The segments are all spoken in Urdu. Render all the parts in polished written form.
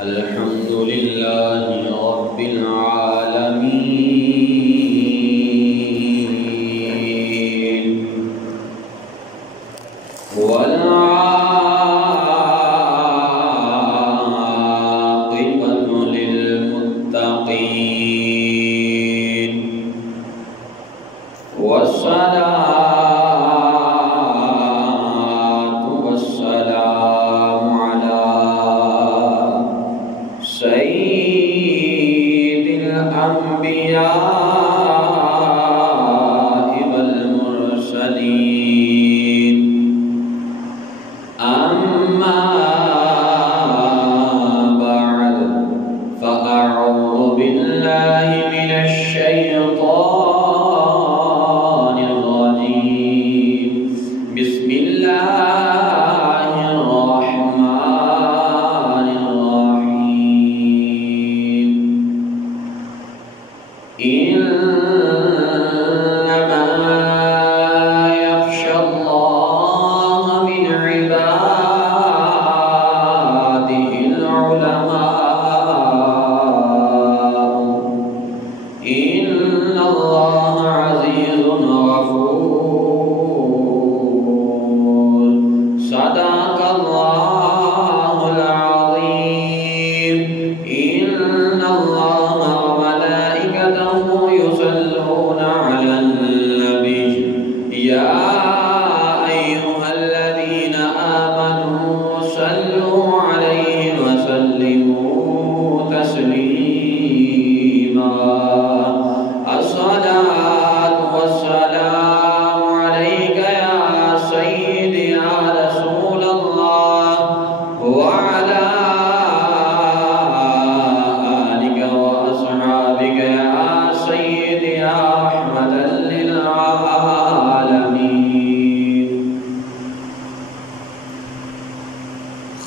الحمد لله رب العالمين والعاقبة للمتقين والصلاة والسلام على سيد الأنبياء والمرسلين أما بعد فأعوذ بالله من الشيطان الرجيم بسم الله الرحمن الرحيم إنما يخشى الله من عباده العلماء إن الله عزيز غفور صدق الله العظيم إن الله وملائكته يصلون على النبي يا أيها الذين آمنوا صلوا عليه وسلموا تسليما الصلاة والسلام عليك يا سيدي يا رسول الله وعلى آلك وأصحابك يا سيدي يا رحمة للعالمين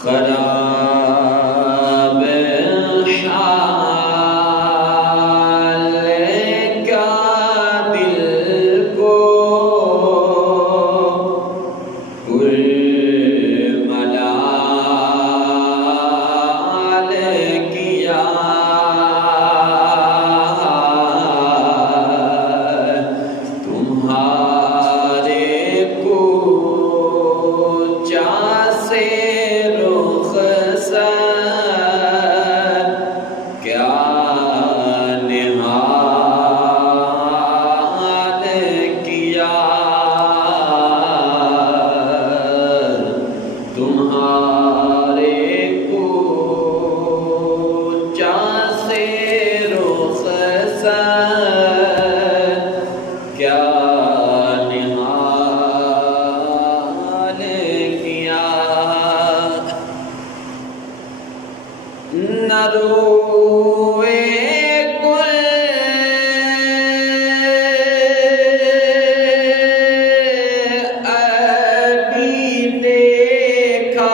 خراب حال کا دل کو ملال کیا تمہارے کوچہ سے رخ سر کیا نہال کیا تمہارے کوچہ سے رخ سر کیا نہال کیا نہ روئے گل ابھی دیکھا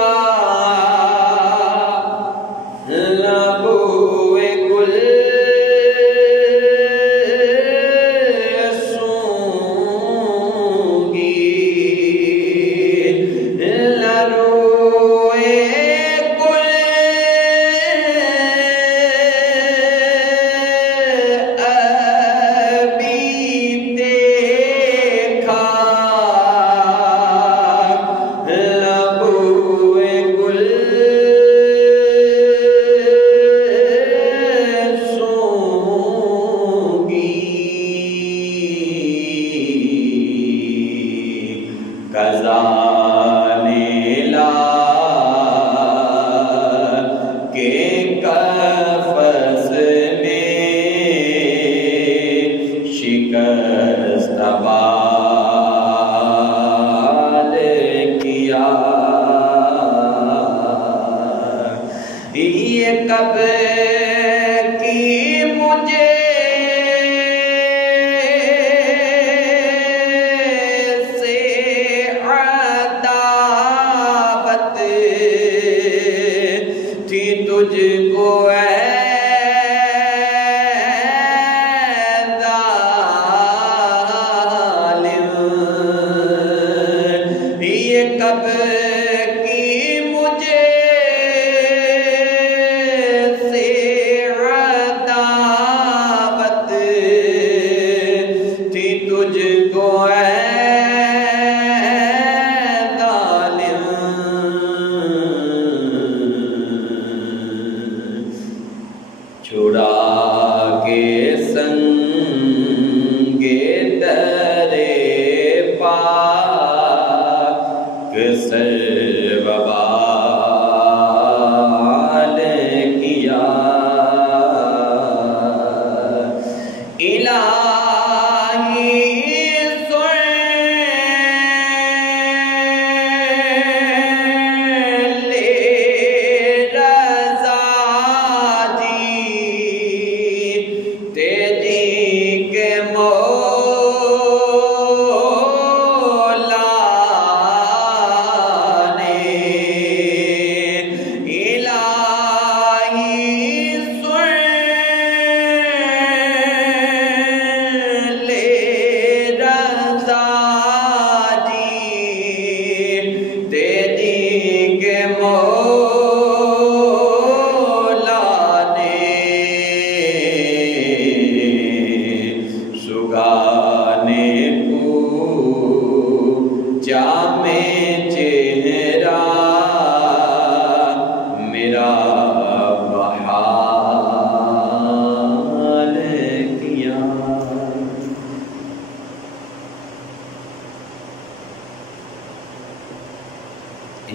نہ بوئے گل سونگی نہ روئے گل ابھی دیکھا نہ بوئے گل سونگی کزانے لا کے قفس میں شکست بال کیا یہ کب کی مجھے سے عداوت تھی تجھ کو اے ظالم یہ کب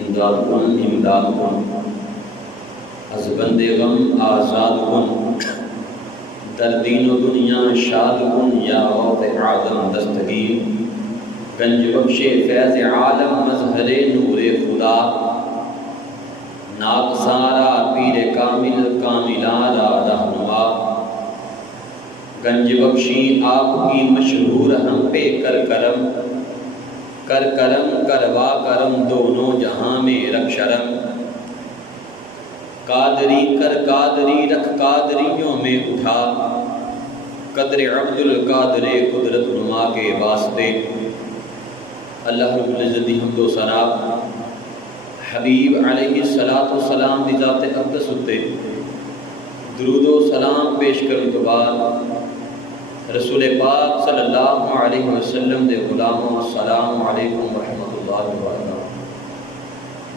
امداد کن امداد کن، از بند غم آزاد کن، در دین و دنیا شاد کن یا غوث اعظم دستگیر، گنج بخش فیض عالم مظہر نور خدا، ناک سارا پیر کامل کاملارا رہنما، گنج بخشی آپ کی مشہور ہم پہ کر کرم، کر کرم کروا کرم دونوں جہاں میں رکھ شرم، قادری کر قادری رکھ قادریوں میں اٹھا، قدر عبد القادر قدرت نما کے واسطے۔ اللہ رب العزت دی حمد و ثنا حبیب علیہ السلام دی ذات اقدس اتے درود و سلام پیش کرنے تو بعد رسول پاک صلی اللہ علیہ وسلم دے غلاموں السلام علیکم ورحمۃ اللہ وبرکاتہ۔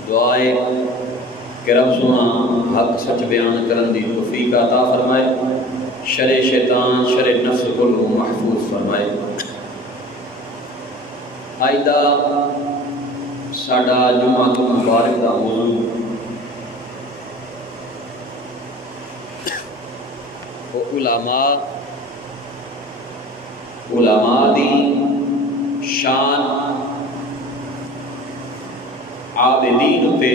دعائے کہ رب سونا حق سچ بیان کرن دی توفیق عطا فرمائے، شر شیطان شر نفس کو محفوظ فرمائے۔ آئندہ ساڈا جمعہ تو مبارک دا موضوع علماء دی شان عابدین تے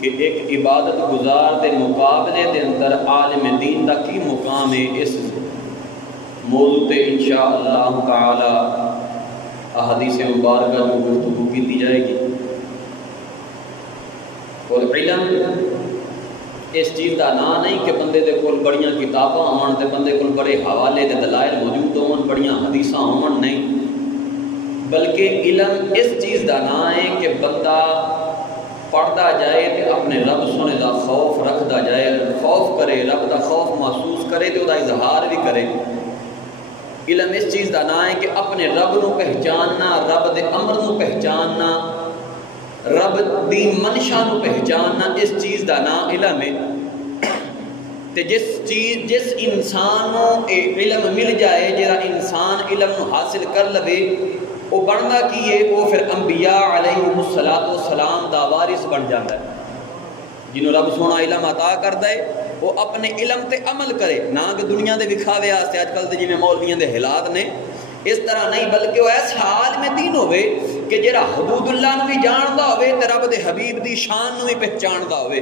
کہ ایک عبادت گزار دے مقابلے دے اندر عالم دین دا کی مقام ہے، اس موضوع تے انشاءاللہ تعالی احادیث مبارکہ میں گفتگو کی جائے گی۔ اور علم اس چیز کا نام نہیں کہ بندے دے کول بڑیاں کتاباں ہون تے بندے کول بڑے حوالے دے دلائل موجود ہون، بڑیاں حدیثاں ہون، نہیں، بلکہ علم اس چیز کا نام ہے کہ بندہ پڑھتا جائے تے اپنے رب سونے دا خوف رکھتا جائے، خوف کرے، رب دا خوف محسوس کرے تے وہ اظہار بھی کرے۔ علم اس چیز کا نام ہے کہ اپنے رب نو پہچاننا، رب دے امر نو پہچاننا، رب دی منشا نو پہچاننا، اس چیز دا نام علم ہے۔ تے جس انسان نو اے علم مل جائے، جڑا انسان علم نو حاصل کر لوے، وہ بننا کی ہے، وہ پھر انبیاء علیہم السلام دا وارث بن جاتا ہے۔ جنہوں رب سونا علم عطا کرتا ہے وہ اپنے علم تے عمل کرے، نہ کہ دنیا دے وکھاوے واسطے اج کل تے جویں مولویاں دے حالات نے اس طرح نہیں، بلکہ وہ ایسا عالم دین ہوئے کہ جڑا حدود اللہ نو بھی جاندا ہوئے تے رب دے حبیب دی شان نو بھی پہچاندا ہوئے،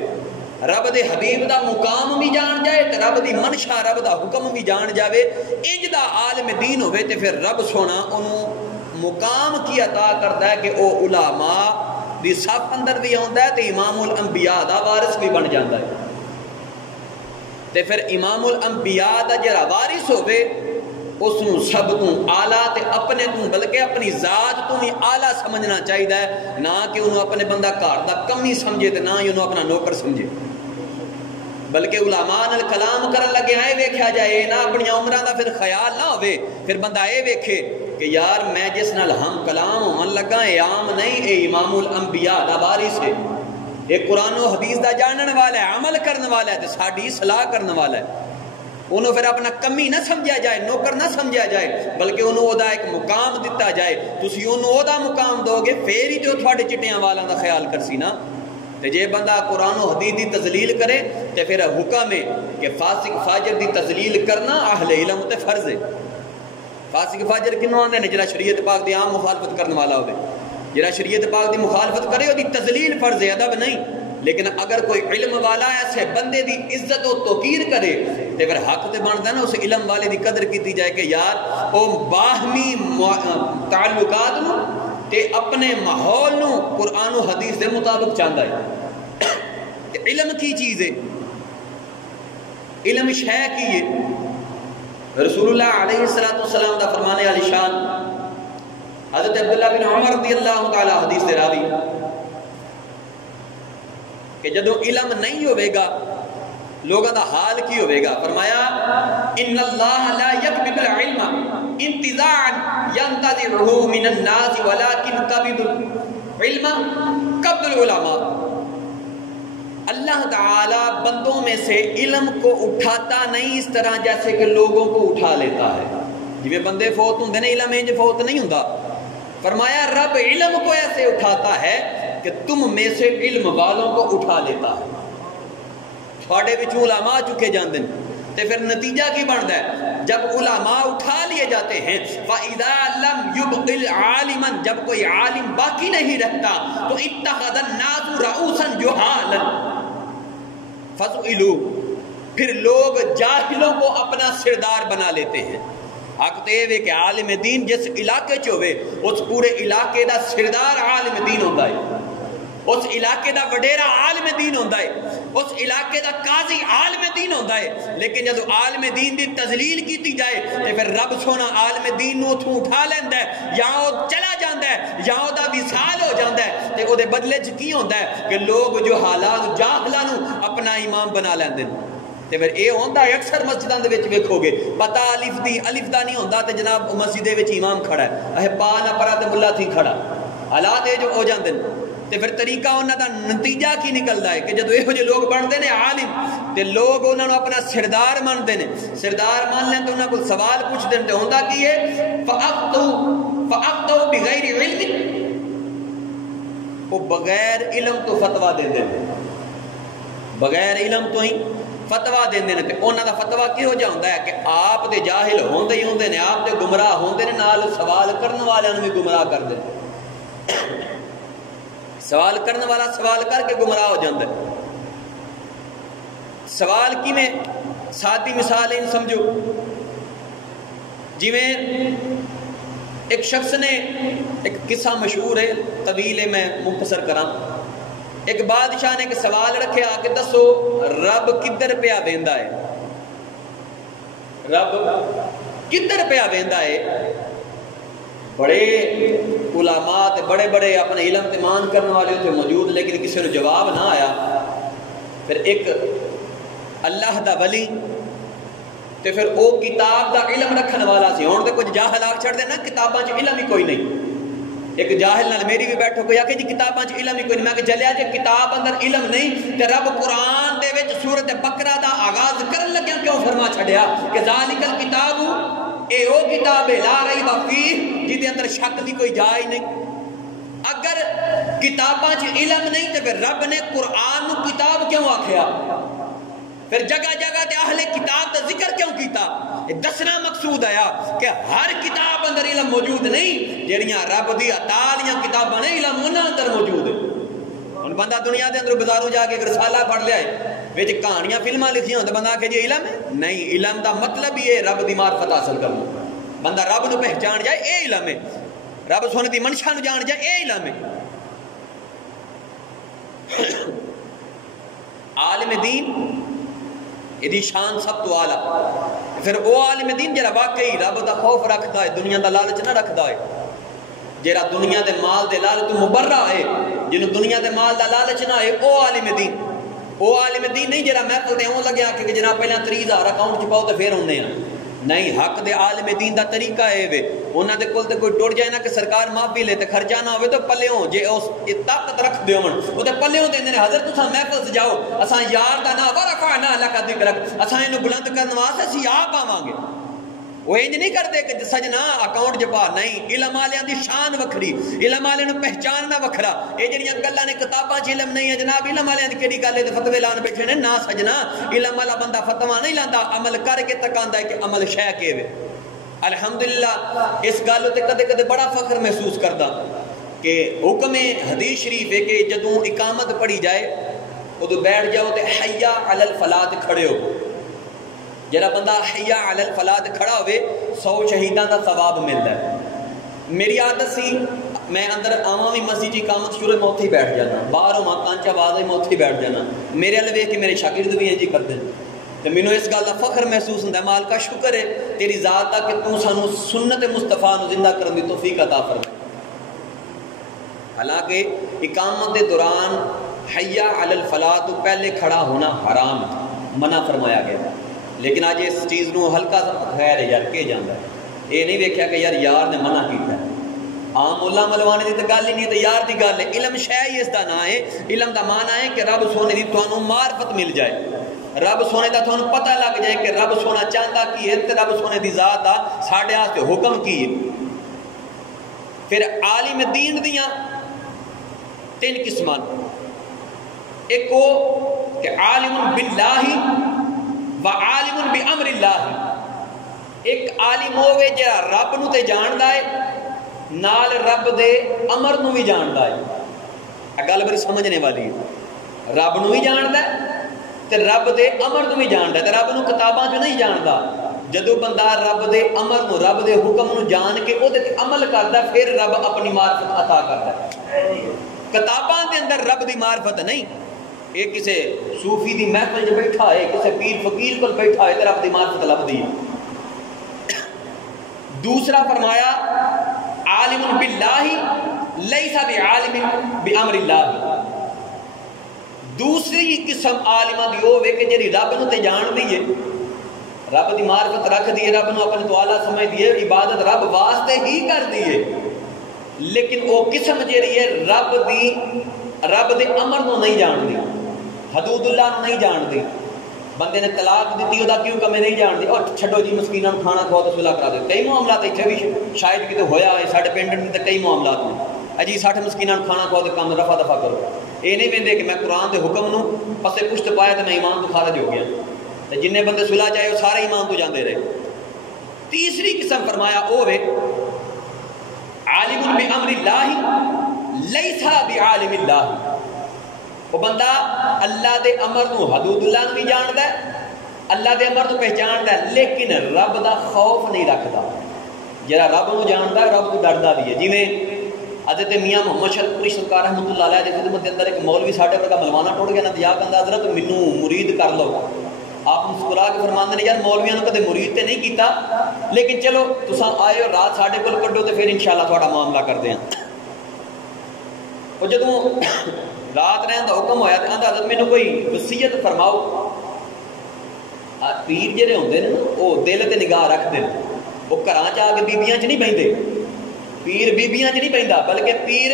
رب دے حبیب دا مقام بھی جان جائے تے رب دی منشا رب دا حکم بھی جان جاوے، انج دا عالم دین ہوئے تے پھر رب سونا انہوں مقام کی عطا کرتا ہے کہ او علماء دی صف اندر بھی آندا ہے تے امام الانبیاء دا وارث بھی بن جاتا ہے۔ تے پھر امام الانبیاء دا جڑا وارث ہوئے اس نو سب تو اعلیٰ تے اپنے تو بلکہ اپنی ذات تو ہی اعلیٰ سمجھنا چاہیے ہے، نہ کہ انہوں اپنے بندہ گھر دا کمی سمجھے تے نہ ہی انہوں اپنا نوکر سمجھے، بلکہ علماء نال کلام کرن لگے آئے ویکھیا جائے، نہ اپنی عمراں دا پھر خیال نہ ہوئے، پھر بندہ اے ویکھے کہ یار میں جس نال ہم کلام ہون لگا اے عام نہیں، اے امام الانبیاء دا وارث ہے، اے قرآن و حدیث دا جانن والا ہے، عمل کرنے والا ہے تے ساڈی اصلاح کرنے والا ہے۔ انہوں پھر اپنا کمی نہ سمجھا جائے، نوکر نہ سمجھا جائے، بلکہ انہوں او دا ایک مقام دیتا جائے، تسی انہوں او دا مقام دو گے پھر ہی جو تھوڑے چٹیاں والا دا خیال کرسی نا۔ تے جے بندہ قرآن و حدیث دی تذلیل کرے تے پھر حکم ہے کہ فاسق فاجر دی تذلیل کرنا اہل علم تے فرض ہے۔ فاسق فاجر کنوں آندے نے؟ جڑا شریعت پاک دی عام مخالفت کرنے والا ہوئے، جڑا شریعت پاک دی مخالفت کرے وہ دی تذلیل فرض ہے، ادب نہیں۔ لیکن اگر کوئی علم والا ایسے بندے دی عزت و توقیر کرے تے پھر حق تے بندا نا اس علم والے دی قدر کیتی جائے کہ یار او باہمی تعلقات نو تے اپنے ماحول نو قرآن و حدیث دے مطابق چاہتا ہے۔ تے علم کی چیز ہے؟ علم شے کی ہے؟ رسول اللہ علیہ السلام دا فرمانے علی شان حضرت عبداللہ بن عمر رضی اللہ تعالی حدیث دے راوی کہ جدو علم نہیں ہوئے گا لوگوں دا حال کی ہوئے گا، فرمایا ان اللہ لا یقبض العلم انتزاعا ينتزعه من الناس ولكن قبض العلم قبض العلماء۔ اللہ تعالی بندوں میں سے علم کو اٹھاتا نہیں اس طرح جیسے کہ لوگوں کو اٹھا لیتا ہے، جویں بندے فوت ہوندے نے علم انج فوت نہیں ہوندا۔ فرمایا رب علم کو ایسے اٹھاتا ہے کہ تم میں سے علم والوں کو اٹھا لیتا ہے. تھوڑے وچوں علماء چکے جاندے ہیں تے پھر نتیجہ کی بنتا ہے؟ جب علماء اٹھا لیے جاتے ہیں فَإِذَا لَمْ يُبْقِ عَالِمًا، جب کوئی عالم باقی نہیں رہتا تو اتخذ الناس رؤوسا جہالا فسئلوا، پھر لوگ جاہلوں کو اپنا سردار بنا لیتے ہیں. حق تے وے کہ عالم دین جس علاقے چ ہوئے اس پورے علاقے دا سردار عالم دین ہوندا ہے، اس علاقے دا وڈیرا عالم دین ہوندا ہے، اس علاقے دا قاضی عالم دین ہوندا ہے. لیکن جدو عالم دین دی تذلیل کیتی جائے تے پھر رب سونا عالم دین نو اتھوں اٹھا لیندا ہے، یا او چلا جاندا ہے یا او دا وصال ہو جاندا ہے. تے او دے بدلے چ کی ہوندا ہے کہ لوگ جو حالات جاہلاں نو اپنا امام بنا لیندے ہیں. تے پھر اے ہوندا ہے اکثر مسجداں دے وچ ویکھو گے پتہ الف دا نہیں ہوندا تے جناب مسجد دے وچ امام کھڑا ہے، اے پا نہ پڑا تے ملا تھی کھڑا. حالات اے جو ہو جاندے ہیں تے پھر طریقہ انہاں دا نتیجہ کی نکلدا ہے کہ جدو یہو جے لوگ بنتے نے عالم تے لوگ انہاں نو اپنا سردار مانتے نے. سردار مان لیں تو انہاں کو سوال پوچھتے ہیں تے ہوندا کی ہے فافتوا بغیر علم، وہ بغیر علم تو فتویٰ دیندے نے، بغیر علم تو ہی فتویٰ دیندے نے. تے انہاں دا فتویٰ کیہو جا ہوندا ہے کہ آپ تے جاہل ہوندے ہی ہوندے نے، آپ تے گمراہ ہوندے نے، نال سوال کرن والے نوں بھی گمراہ کر دے. سوال کرنے والا سوال کر کے گمراہ ہو جاتا ہے. سوال کی میں سادی مثال ان سمجھو، جی میں ایک شخص نے ایک قصہ مشہور ہے طویل ہے، میں مختصر کراں. ایک بادشاہ نے ایک سوال رکھے آ کے دسو رب کدھر پیا ویندا ہے، رب کدھر پیا ویندا ہے. بڑے علماء تے بڑے بڑے اپنے علم تے مان کرنے والے تھے موجود، لیکن کسی نے جواب نہ آیا. پھر ایک اللہ دا ولی تے پھر او کتاب دا علم رکھنے والا سی. ہن تے کچھ جاہل آ چھڑ دے نا کتاباں چ علم ہی کوئی نہیں. ایک جاہل نال میری بھی بیٹھو کوئی آکھے جی کتاباں چ علم ہی کوئی نہیں. میں کہ چلیا جے کتاب اندر علم نہیں تے رب قرآن دے وچ سورۃ بقرہ دا آغاز کرن لگیا کیوں فرما چھڈیا کہ ذالک الکتاب، اے او کتاب لا ریب فیہ، جس دے اندر شک دی کوئی جا ہی نہیں. اگر کتاباں چ علم نہیں تے پھر رب نے قرآن نو کتاب کیوں آکھیا؟ پھر جگہ جگہ تے اہل کتاب دا ذکر کیوں کیتا؟ دسنا مقصود آیا کہ ہر کتاب اندر علم موجود نہیں، جڑیاں رب دی عطا والیاں کتاباں نے علم انہاں اندر موجود ہے. ہن بندہ دنیا دے اندر بازاروں جا کے رسالہ پڑھ لیا ہے وچ کہانیاں فلماں لکھیاں ہوں تے بندہ کہ جی علم ہے نہیں. علم دا مطلب ہی ہے رب دی معرفت حاصل کرنا. بندہ رب نو پہچان جائے اے علم ہے، رب سونے دی منشا نو جان جائے اے علم ہے. عالم دین یہ شان سب تو اعلیٰ. پھر وہ عالم دین جڑا واقعی رب دا خوف رکھتا ہے، دنیا دا لالچ نہ رکھتا ہے، جڑا دنیا دے مال دے لالچ تو مبرہ ہے، جنہوں دنیا دے مال دا لالچ نہ ہے، او عالم دین. او عالم دین نہیں جڑا محفل تے اون لگیا کہ جناب پہلا 30,000 اکاؤنٹ چ پاؤ تے پھر ہونے ہیں. نہیں، حق دے عالم دین دا طریقہ ہے وے انہاں دے کول تے کوئی ٹر جائے نا کہ سرکار معافی لے تے خرچہ نہ ہوے تو پلیوں جے اس طاقت رکھ دیو من او تے پلیوں دیندے نے. حضرت تساں محفل سجاؤ اساں یار دا نا ورفعنا لک ذکرک، اساں اینو بلند کرن واسطے اسی آپ آواں گے. وہ انج نہیں کرتے کہ سجنا اکاؤنٹ جپا. نہیں، علم والیاں دی شان وکھری، علم والے نو پہچاننا وکھرا. اے جڑیاں گلاں نے کتاباں چ علم نہیں ہے جناب، علم والیاں دی کیڑی گل ہے تے فتوی لان بیٹھے نے. نہ سجنا، علم والا بندہ فتوا نہیں لاندا، عمل کر کے تکاندا ہے کہ عمل شے کے وے. الحمدللہ اس گل تے کدے کدے بڑا فخر محسوس کردا کہ حکم حدیث شریف ہے کہ جدوں اقامت پڑھی جائے ادو بیٹھ جاؤ تے حیا علی الفلاح کھڑے ہو. جڑا بندہ حیا علی الفلاح کھڑا ہوئے 100 شہیداں دا ثواب ملتا ہے. میری عادت سی میں اندر آواں بھی مسجد کی اقامت شروع میں ہی بیٹھ جانا، باہر ماں کانچا آواز میں ہی بیٹھ جانا. میرے والے ویکھ کے میرے شاگرد بھی انج کرتے ہیں تے مینوں اس گل دا فخر محسوس ہوندا ہے. مالکا شکر ہے تیری ذات دا کہ تو سانو سنت مصطفیٰ نو زندہ کرن دی توفیق عطا فرما. حالانکہ اقامت دے دوران حیا علی الفلاح تو پہلے کھڑا ہونا حرام منع فرمایا گیا، لیکن آج اس چیز نو ہلکا خیر یار کہ جاندا ہے. یہ نہیں ویکھیا کہ یار نے منع کیتا ہے. عام مولا ملوانے دی تے گل ہی نہیں، تے یار دی گل ہے. علم شے ہی اس دا نام ہے. علم دا معنی ہے کہ رب سونے دی تانوں معرفت مل جائے، رب سونے دا تانوں پتہ لگ جائے کہ رب سونا چاہتا کی ہے تے رب سونے دی ذات دا ساڈے واسطے حکم کی ہے. پھر عالم دین دیاں تین قسمان، ایک وہ کہ عالم باللہ و عالم بامر اللہ، ایک عالم ہوئے جڑا رب نو تے جاندا ہے نال رب دے امر نو بھی جاندا ہے۔ گل بڑی سمجھنے والی ہے، رب نو بھی جاندا ہے تے رب دے امر نو بھی جاندا ہے، تے رب نو کتاباں جو نہیں جاندا، جدو بندہ رب دے امر نو رب دے حکم نو جان کے او دے تے عمل کردا پھر رب اپنی معرفت عطا کردا ہے۔ کتاباں دے اندر رب دی معرفت نہیں، ایک کسے صوفی دی محفل جو بیٹھا ہے، کسے پیر فقیر کو بیٹھا ہے تے رب دی معرفت لبدی ہے۔ دوسرا فرمایا عالم باللہ لیس بعالم بامر اللہ، دوسری قسم عالمہ دی ہوے کہ جڑی رب نو تے جان دی ہے، رب دی معرفت رکھ دی ہے، رب نو اپنے تو اعلیٰ سمجھ دی ہے، عبادت رب واسطے ہی کر دی ہے، لیکن وہ قسم جڑی ہے رب دے امر نو نہیں جان دی، حدود اللہ نو نہیں جان دی۔ بندے نے طلاق دیتی وہ کیوں کمے نہیں جان دی، اور چھڈو جی مسکیناں نو کھانا کھواؤ تو صلح کرا دو۔ کئی معاملات اتنے بھی شاید کتنے ہویا ہے ساڈے پنڈ میں، کئی معاملات میں اجی 60 مسکیناں نو کھانا کھواؤ تو کام رفع دفع کرو، یہ نہیں ویندے کہ میں قرآن دے حکم نو پسے پشت پایا تو میں ایمان تو خارج ہو گیا، تے جننے بندے صلح چاہے وہ سارے ایمان تو جاندے رہے۔ تیسری قسم فرمایا او وے عالم بامر اللہ لیس بعالم اللہ، وہ بندہ اللہ دے امر نو حدود اللہ نو بھی جاندا ہے، اللہ دے امر نو پہچاندا ہے، لیکن رب دا خوف نہیں رکھدا۔ جڑا رب نو جاندا ہے رب تو ڈردا بھی ہے۔ جویں حضرت میاں محمد شرف پوری سرکار رحمۃ اللہ علیہ دی خدمت کے اندر ایک مولوی ساڈے ورگا ملوانا ٹوٹ گیا نا، دیا کہندا حضرت مینوں مرید کر لو، آپ مسکرا کے فرماندے نے یار مولویاں نو کدے مرید تے نہیں کیتا، لیکن چلو تساں آئے ہو رات ساڈے کول کڈو تے پھر انشاءاللہ تہاڈا معاملہ کردے ہیں۔ وہ جدوں رات رہن دا حکم ہویا تے آندا حضرت مینوں کوئی وصیت فرماؤ۔ پیر جڑے ہوندے نے وہ دل تے نگاہ رکھدے نے، وہ گھراں چ آ کے بیبیاں چ نہیں بہندے، پیر بیبیاں چ نہیں بہندا، بلکہ پیر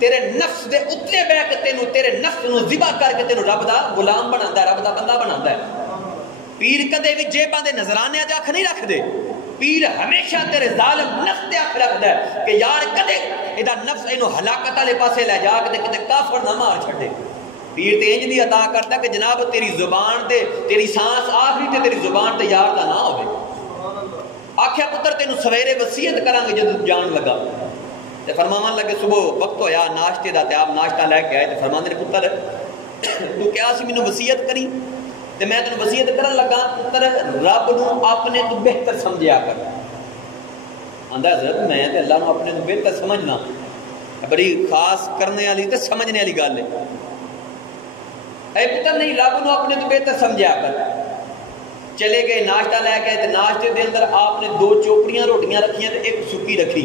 تیرے نفس دے اتلے بہ کے تینوں تیرے نفس نو ذبح کر کے تینوں رب دا غلام بناتا ہے، رب دا بندہ بناتا ہے۔ پیر کدے بھی جیباں دے نظرانے اچ اکھ نہیں رکھ دے، پیر ہمیشہ تیرے ظالم نفس تے اکھ رکھدا ہے کہ یار کدے ایدا نفس اینو ہلاکت والے پاسے لے جا کے کتے کافر نہ مار چھڈے۔ پیر تے انج دی عطا کردا کہ جناب تیری زبان تے تیری سانس آخری تے تیری زبان تے یار دا نہ ہوے۔ آکھیا پتر تینوں سویرے وصیت کراں گے جدوں جان لگا تے فرماون لگے صبح وقت ہویا ناشتے دا تے آپ ناشتہ لے کے آئے تے فرماندے نے پتر تو کیا سی مینوں وصیت کری تے میں تینوں وصیت کرن لگا پتر رب نو اپنے تو بہتر سمجھیا کر۔ آندا حضرت میں تے اللہ نو اپنے تو بہتر سمجھنا بڑی خاص کرنے والی تے سمجھنے والی گل ہے۔ اے پتر نہیں رب نو اپنے تو بہتر سمجھیا کر۔ چلے گئے ناشتہ لے کے تے ناشتے دے اندر آپ نے 2 چوپڑیاں روٹیاں رکھیاں تے ایک سکی رکھی،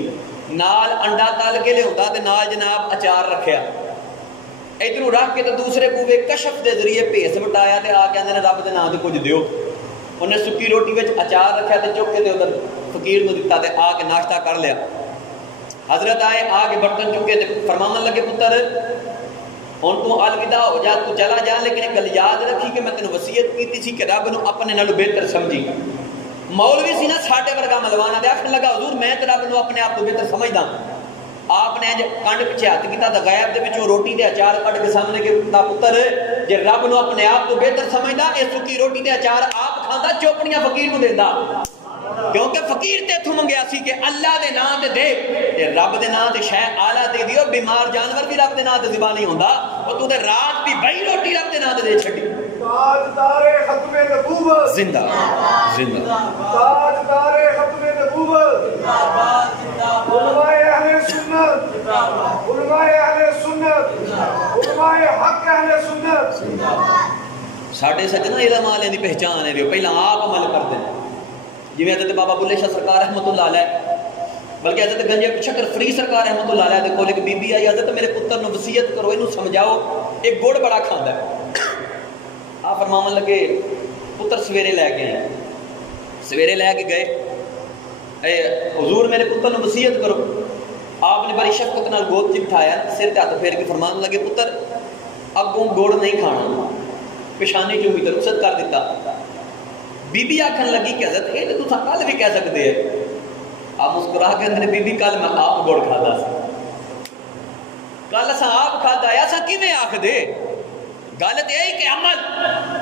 نال انڈا تل کے لیا تے نال جناب اچار رکھیا، ادھروں رکھ کے تے دوسرے بوے کشف دے ذریعے بھیس وٹایا تے آ کے اندر رب دے نام تے کچھ دیو۔ انہیں سکی روٹی وچ اچار رکھیا تے چک کے تے ادھر فقیر نو دتا تے آ کے ناشتہ کر لیا۔ حضرت آئے آ کے برتن چکے تے فرماون لگے پتر ہن تو الوداع ہو جا، تو چلا جا، لیکن ایک گل یاد رکھی کہ میں تینوں وصیت کیتی سی کہ رب نو اپنے نالوں بہتر سمجھی۔ مولوی سی نا ساڈے ورگا ملوانا دے آکھن لگا حضور میں تے رب نو اپنے آپ تو بہتر سمجھدا۔ آپ نے کنڈ پیچھے ہاتھ کیتا تے غیب دے وچوں روٹی تے اچار کڈ کے سامنے کیتا پتر جے رب نو اپنے آپ تو بہتر سمجھدا اے سکی روٹی تے اچار آپ کھاندا چوپڑیاں فقیر نو دیندا، کیونکہ فقیر تے اتھوں منگیا سی کہ اللہ دے نام تے دے تے رب دے نام تے شے اعلی دے دیو۔ بیمار جانور بھی رب دے نام تے ذبح نہیں ہوندا، او تو تے رات دی بھئی روٹی رب دے نام تے دے چھڈی۔ تاجدار ختم نبوت زندہ زندہ تاجدار ختم نبوت علماء اہل سنت علماء اہل سنت علماء حق اہل سنت۔ ساڈے سجنا علم والے دی پہچان ہے جو پہلا آپ عمل کرتے ہیں، جویں حضرت بابا بلے شاہ سرکار رحمۃ اللہ علیہ، بلکہ حضرت گنجے شکر فری سرکار رحمۃ اللہ علیہ دے کول ایک بی بی آئی، حضرت میرے پتر نو وصیت کرو، اینو سمجھاؤ ایک گڑ بڑا کھاندا ہے۔ آپ فرماون لگے پتر سویرے لے کے آئے، سویرے لے کے گئے، اے حضور میرے پتر نو وصیت کرو۔ آپ نے بڑی شفقت نال گود چ بٹھایا، سر تے ہاتھ پھیر کے فرمان لگے پتر اگوں گڑ نہیں کھانا، پیشانی چوں بھی رخصت کر دیتا۔ بی بی آکھن لگی کہ حضرت یہ تو تساں کل بھی کہہ سکتے ہیں۔ آپ مسکرا کے اندر بی بی کل میں آپ گڑ کھادا سی۔ کل اساں آپ کھادا ہے اساں کیویں آکھ دے گل تے ہے کہ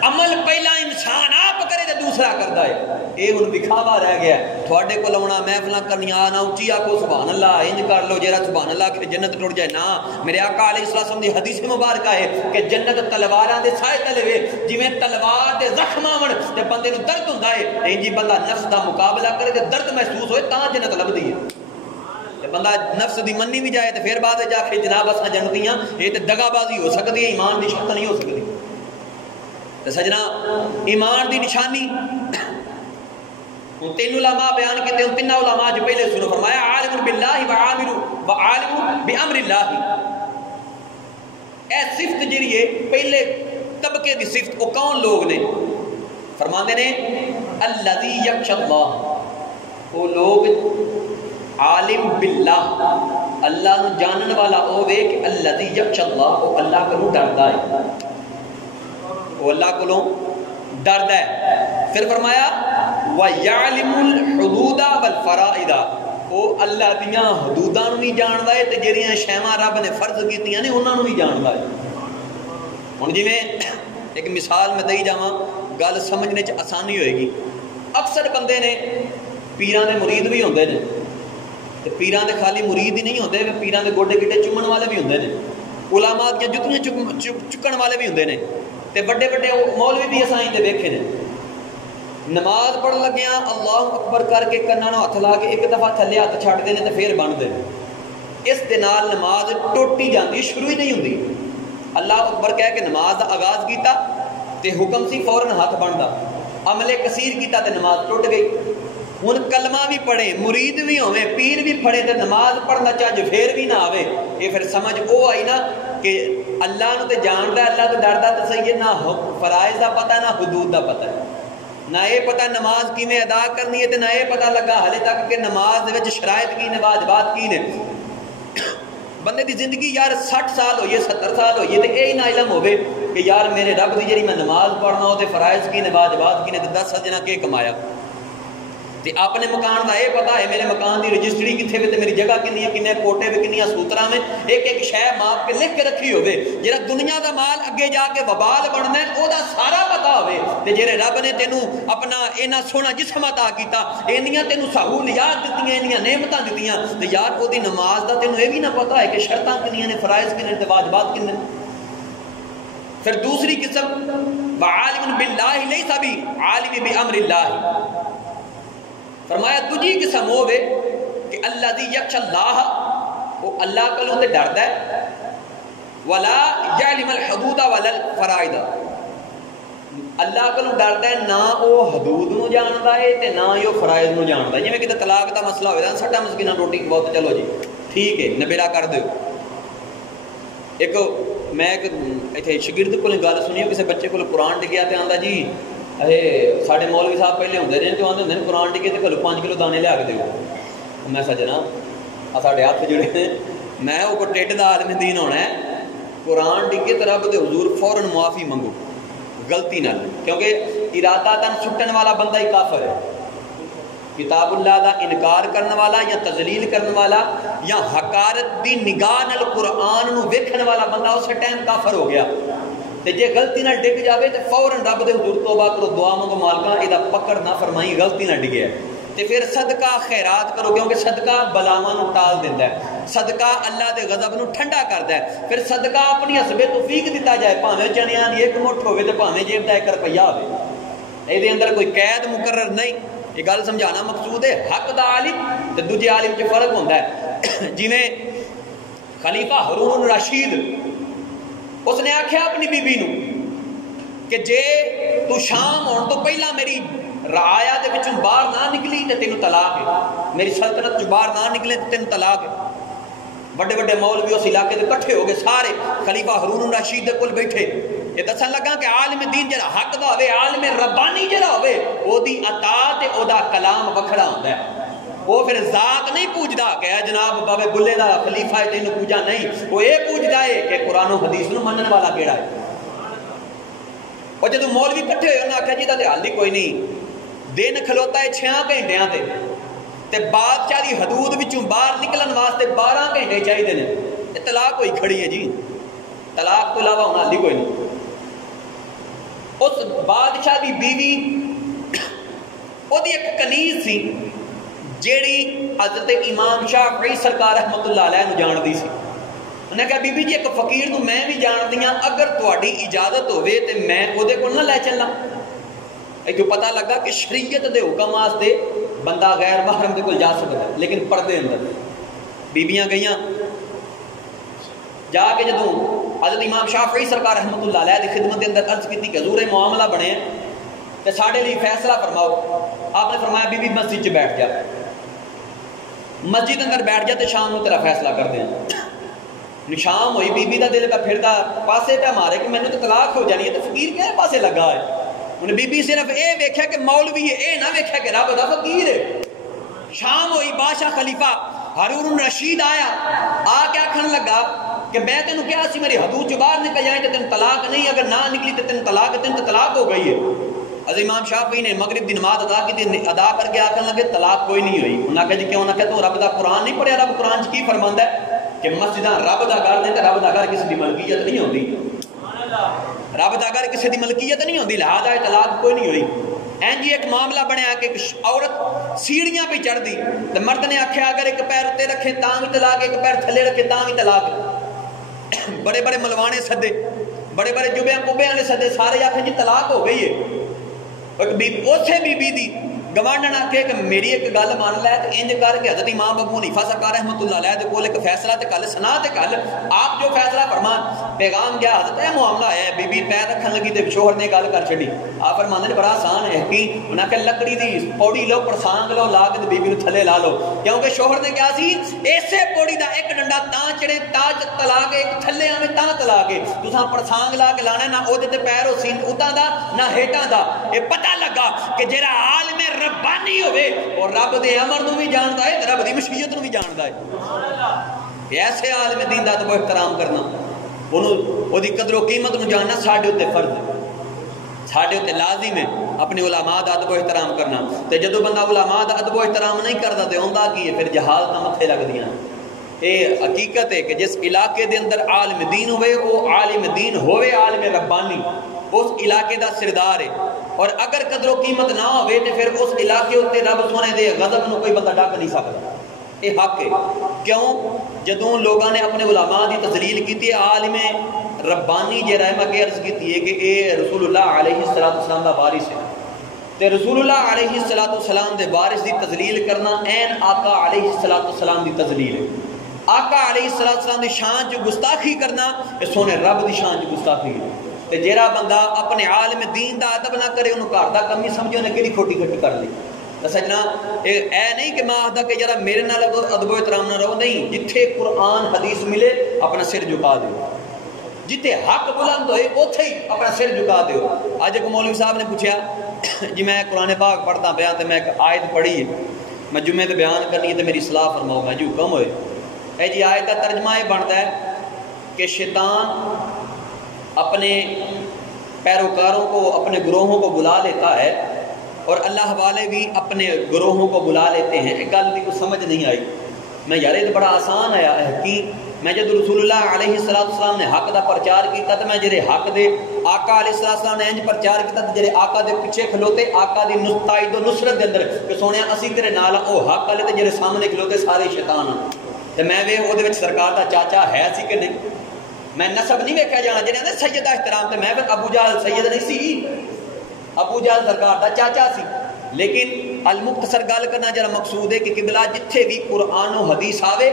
عمل پہلا انسان آپ کرے تے دوسرا کردا ہے اے ہن دکھاوا رہ گیا تھوڑے کول آونا محفلاں کرنیاں نہ اونچی آکھو سبحان اللہ انج کر لو جیڑا سبحان اللہ کہ جنت ٹر جائے نا میرے آقا علیہ السلام دی حدیث مبارکہ ہے کہ جنت تلواراں دے سائے تلے وے جویں تلوار دے زخم آون تے بندے نو درد ہوندا ہے انج بندہ نفس دا مقابلہ کرے تے درد محسوس ہوئے تاں جنت لبدی ہے بندہ نفس دی منی بھی جائے تو پھر بعد جا کے جناب اساں جنتیاں یہ تو دگا بازی ہو سکتی ہے ایمان دی شرط نہیں ہو سکتی تو سجنا ایمان دی نشانی تین علماء بیان کیتے ہیں تین علماء جو پہلے سنو فرمایا عالم باللہ و عالم بامر اللہ اے صفت جڑی پہلے طبقے دی صفت وہ کون لوگ نے فرماندے نے الذی یخشی اللہ وہ لوگ عالم باللہ اللہ نو جانن والا ہوے کہ الذی یخشی اللہ وہ اللہ کو ڈردا ہے وہ اللہ کو ڈردا ہے پھر فرمایا وَيَعْلِمُ الْحُدُودَ وَالْفَرَائِدَ وہ اللہ دیاں حدوداں نو بھی جاندا ہے تے جڑیاں شیواں رب نے فرض کیتیاں نے انہاں نو بھی جاندا ہے ہن جویں ایک مثال میں دئی جاواں گل سمجھنے چ آسانی ہوئے گی اکثر بندے نے پیراں دے مرید بھی ہوندے نے تے پیراں دے خالی مرید ہی نہیں ہوندے پیراں دے گوڈے گڈے چومن والے بھی ہوندے نے علماء دی جتیاں چکن والے بھی ہوندے نے تے بڑے بڑے مولوی بھی اساں دے ویکھے نے نماز پڑھ لگیاں اللہ اکبر کر کے کناں نوں ہتھ لا کے ایک دفعہ تھلے ہاتھ چھڈ دے نے تے پھر بن دے اس دے نال نماز ٹوٹی جاندی شروع ہی نہیں ہوندی اللہ اکبر کہہ کے نماز دا آغاز کیتا تے حکم سی فوراً ہاتھ بندا عمل کثیر کیتا تے نماز ٹوٹ گئی ہن کلمہ بھی پڑھے مرید بھی ہوے پیر بھی پڑھے تے نماز پڑھنا چاہے پھر بھی نہ آوے یہ پھر سمجھ او آئی نا کہ اللہ نو تے جاندا اللہ تو ڈردا تے صحیح نہ فرائض دا پتہ نہ حدود دا پتہ نہ یہ پتہ نماز کیویں ادا کرنی ہے تے نہ یہ پتہ لگا ہلے تک کہ نماز دے وچ شرائط کی نے واجبات کی نے بندے دی زندگی یار 60 سال ہوئیے 70 سال ہوئیے تے اے نہ علم ہوے کہ یار میرے رب دی جڑی میں نماز پڑھنا ہو تے فرائض کی نے واجبات کی نے تے 10 سجنا کے کمایا تے اپنے مکان دا اے پتہ ہے میرے مکان دی رجسٹری کتھے وے تے میری جگہ کنی ہے کنے کوٹے وے کنیاں سوتراں میں ایک ایک شے ماپ کے لکھ کے رکھی ہوے جڑا دنیا دا مال اگے جا کے وبال بننا ہے او دا سارا پتہ ہوے تے جڑے رب نے تینوں اپنا اینا سونا جسم عطا کیتا اینیاں تینوں سہولیات دتیاں اینیاں نعمتاں دتیاں تے یار او دی نماز دا تینوں اے بھی نہ پتہ ہے کہ شرطاں کنیاں نے فرائض کنے تے واجبات کنے پھر دوسری قسم وعالم باللہ لیس بی عالم بامر اللہ فرمایا دوجی قسم ہوے کہ الذی یخشی اللہ وہ اللہ کولوں تے ڈردا ہے ولا یعلم الحدود ولا الفرائض اللہ کولوں ڈردا ہے نہ او حدود نو جاندا ہے تے نہ ہی او فرائض نو جاندا ہے جویں کہ طلاق دا مسئلہ ہوئے نا سٹا مسکیناں روٹی بہت چلو جی ٹھیک ہے نبیڑا کر دیو ایک میں ایک ایتھے شاگرد کول گل سنی کسی بچے کول قرآن ڈگیا تے آندا جی اے ساڈے مولوی صاحب پہلے ہوندے نے تے آندے ہوندے نے قرآن ڈگے تے کلو 5 کلو دانے لیا کے دیو میں سجنا آ ساڈے ہاتھ جڑے نے میں او کو ٹڈ دا عالم دین ہونا ہے قرآن ڈگے تے رب دے حضور فوراً معافی منگو غلطی نال کیونکہ ارادہ تن سٹن والا بندہ ہی کافر ہے کتاب اللہ دا انکار کرنے والا یا تذلیل کرنے والا یا حقارت دی نگاہ نال قرآن نو ویکھن والا بندہ اس ٹائم کافر ہو گیا تے جے غلطی نہ ڈگ جاوے تے فوراً رب دے حضور توبہ کرو دعا منگو مالکا ادا پکڑ نہ فرمائی غلطی نہ ڈگیا تے پھر صدقہ خیرات کرو کیونکہ صدقہ بلاواں نو ٹال دیندا ہے صدقہ اللہ دے غضب نو ٹھنڈا کردا ہے پھر صدقہ اپنی حسب توفیق دتا جائے بھاویں چنیاں دی ایک مٹھ ہوے تے بھاویں جیب دا 1 روپیہ ہوے اے دے اندر کوئی قید مقرر نہیں یہ گل سمجھانا مقصود ہے حق دا عالم تے دوجے عالم چ فرق ہوندا ہے جویں خلیفہ ہارون الرشید اس نے آکھیا اپنی بی بی نو کہ جے تو شام ہون تو پہلا میری رعایا دے وچوں باہر نہ نکلی تے تینوں طلاق ہے میری سلطنت چ باہر نہ نکلے تے تینوں طلاق ہے بڑے بڑے مولوی اس علاقے دے کٹھے ہو گئے سارے خلیفہ ہارون الرشید دے کول بیٹھے یہ دسن لگا کہ عالم دین جڑا حق دا ہوے عالم ربانی جڑا ہوے او دی عطا تے او دا کلام وکھرا ہوندا ہے وہ پھر ذات نہیں پوجدا کہ اے جناب بابے بلے دا خلیفہ ہے تینوں پوجا نہیں وہ یہ پوجدا ہے کہ قرآن و حدیث نو منن والا کیڑا ہے اور جدوں مولوی کٹھے ہوئے انہاں آکھیا جی دا تے حل ہی کوئی نہیں دن کھلوتا ہے 6 گھنٹیاں تے بادشاہ دی حدود وچوں باہر نکلن واسطے 12 گھنٹے چاہیے نے. طلاق ہوئی کھڑی ہے جی, طلاق تو علاوہ ہونا ہلی کوئی نہیں. اس بادشاہ دی بیوی وہ دی ایک کنیز سی جیڑی حضرت امام شافعی سرکار رحمت اللہ علیہ نو جان دی سی. انہیں کہا بی بی جی ایک فقیر نو میں بھی جان دیاں, اگر تہاڈی اجازت ہوئے تے میں او دے کول نہ لے چلاں. ایتھوں پتہ لگا کہ شریعت دے حکم واسطے بندہ غیر محرم دے کول جا سکدا ہے لیکن پردے اندر. بیبیاں گئیاں جا کے جدوں حضرت امام شافعی سرکار رحمت اللہ علیہ دی خدمت دے اندر عرض کیتی کہ حضور معاملہ بنے تے ساڈے لیے فیصلہ فرماؤ. آپ نے فرمایا بی بی مسجد 'چ بیٹھ جا, مسجد اندر بیٹھ جا تے شام نو تیرا فیصلہ کر دیں. شام ہوئی بی بی دا دل کا پھردا پاسے پہ مارے کہ مینوں تے طلاق ہو جانی ہے تے فقیر کہے پاسے لگا ہے. انہیں بی بی صرف اے ویکھیا کہ مولوی ہے, اے نہ ویکھیا کہ رب دا فقیر ہے. شام ہوئی بادشاہ خلیفہ ہارون رشید آیا, آ کے آکھن لگا کہ میں تینوں کیا سی میری حدود چ باہر نکل جائیں تے تینوں طلاق نہیں, اگر نہ نکلی تے تینوں طلاق ہو گئی ہے. حضرت امام شافعی نے مغرب دی نماز ادا کی تھی, ادا کر کے آکھن لگے طلاق کوئی نہیں ہوئی. انہاں کہا جی کیوں؟ انہاں کہا تو رب دا قرآن نہیں پڑھیا؟ رب قرآن چ کی فرماندا ہے کہ مسجداں رب دا گھر نے تے رب دا گھر کسی دی ملکیت نہیں ہوندی. رب دا گھر کسی دی ملکیت نہیں ہوندی, لہذا طلاق کوئی نہیں ہوئی. این جی ایک معاملہ بنیا کہ عورت سیڑھیاں پہ چڑھ دی تے مرد نے آکھیا اگر ایک پیر اتنے رکھے تاں بھی طلاق, ایک پیر تھلے رکھے تاں بھی طلاق. بڑے بڑے ملوانے سدے, بڑے بڑے جبیاں کبیاں نے سدے, سارے آکھے جی طلاق ہو گئی ہے. اوتھے بی بی دی گوانڈن آکھے کہ میری ایک گل مان لے تے انج کر کے حضرت امام ابو حنیفہ سرکار رحمۃ اللہ علیہ دے کول ایک فیصلہ تے کل سنا تے کل آپ جو فیصلہ فرمان. پیغام گیا حضرت اے معاملہ ہے, بی بی پیر رکھن لگی تے شوہر نے گل کر چھڈی. آپ فرماندے نے بڑا آسان ہے کہ انہاں کہ لکڑی دی پوڑی لو, پرسانگ لو, لا کے بی بی نو تھلے لا لو, کیونکہ شوہر نے کہا سی ایسے پوڑی دا ایک ڈنڈا تاں چڑے تاج طلاق, ایک تھلے آویں تاں طلاق. تساں پرسانگ لا کے لانا نہ او دے تے پیر ہو سین اتاں دا نہ ہیٹاں دا. اے پتہ لگا کہ جڑا عالم ربانی ہوئے اور رب دے امر نو بھی جاندا ہے تے رب دی مشیت نو بھی جاندا ہے. ایسے عالم دین دا ادب و احترام کرنا, او دی قدر و قیمت نو جاننا ساڈے تے فرض ہے, ساڈے تے لازم ہے اپنے علماء دا ادب و احترام کرنا. تے جدوں بندہ علماء دا ادب و احترام نہیں کردا تے ہوندا کی ہے, پھر جہالتاں متھے لگدیاں. اے حقیقت ہے کہ جس علاقے دے اندر عالم دین ہوئے او عالم دین ہوئے عالم ربانی اس علاقے دا سردار ہے, اور اگر قدر و قیمت نہ ہوئے تو پھر اس علاقے اتنے رب سونے دے غضب نو کوئی بندہ ڈک نہیں سکتا. یہ حق ہے. کیوں؟ جدوں لوگوں نے اپنے علماء دی تذلیل کی ہے, عالم ربانی جے رحمہ کے عرض کی ہے کہ اے رسول اللہ علیہ السلام دا وارث ہے, تے رسول اللہ علیہ السلام دے وارث دی تذلیل کرنا این آقا علیہ السلام دی تذلیل ہے. آقا علیہ السلام دی شان جو گستاخی کرنا یہ سونے رب دی شان جو گستاخی ہے. تے جیڑا بندہ اپنے عالم دین دا ادب نہ کرے انہوں گھر دا کم ہی سمجھو نے کیڑی کھوٹی گھٹ کر لی. سجنا اے نہیں کہ میں آخدا کہ جرا میرے نال ادب و احترام نہ رہو, نہیں, جتھے قرآن حدیث ملے اپنا سر جھکا دیو, جتھے حق بلند ہوئے اوتھے ہی اپنا سر جھکا دیو. آج ایک مولوی صاحب نے پوچھا جی میں قرآن پاک پڑھتا پیا تے میں ایک آیت پڑھی ہے, میں جمعے تے بیان کرنی ہے تے میری اصلاح فرماؤ. میں جو حکم ہوئے اے جی آیت کا ترجمہ یہ بنتا ہے کہ شیطان اپنے پیروکاروں کو, اپنے گروہوں کو بلا لیتا ہے اور اللہ والے بھی اپنے گروہوں کو بلا لیتے ہیں. ایک گل کو سمجھ نہیں آئی, میں یار یہ بڑا آسان آیا ہے کہ میں جب رسول اللہ علیہ السلام نے حق دا پرچار کیتا تو میں جڑے حق دے آقا علیہ السلام نے انج پرچار کیتا تو جڑے آقا دے پیچھے کھلوتے آقا دی تائید و نصرت دے اندر کہ سونیا اسی تیرے نال او حق والے تے جڑے سامنے کھلوتے سارے شیطان ہیں. تے میں وے او دے وچ سرکار دا چاچا ہے سی کہ نہیں, میں نسب نہیں ویکھیا جانا جنہاں نے سید دا احترام, تے میں ابو جہل سید نہیں سی, ابو جہل سرکار دا چاچا سی. لیکن المختصر گل کرنا جرا مقصود ہے کہ قبلہ جتھے بھی قرآن و حدیث آوے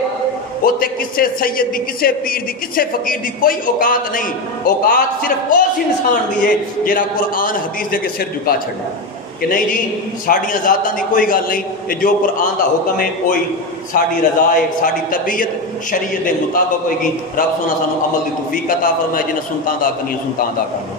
اوتے کسے سید دی, کسے پیر دی, کسے فقیر دی کوئی اوقات نہیں. اوقات صرف اس انسان دی ہے جڑا قرآن حدیث دے کے سر جھکا چھڑنا کہ نہیں جی ساڑیاں ذاتاں دی کوئی گل نہیں, کہ جو قرآن دا حکم ہے کوئی ساڑی رضا ہے, ساڑی طبیعت شریعت دے مطابق ہوئے گی. رب سونا سانو عمل دی توفیق عطا فرمائے, جنہیں سنتاں دا کنی سنتاں دا کر دو.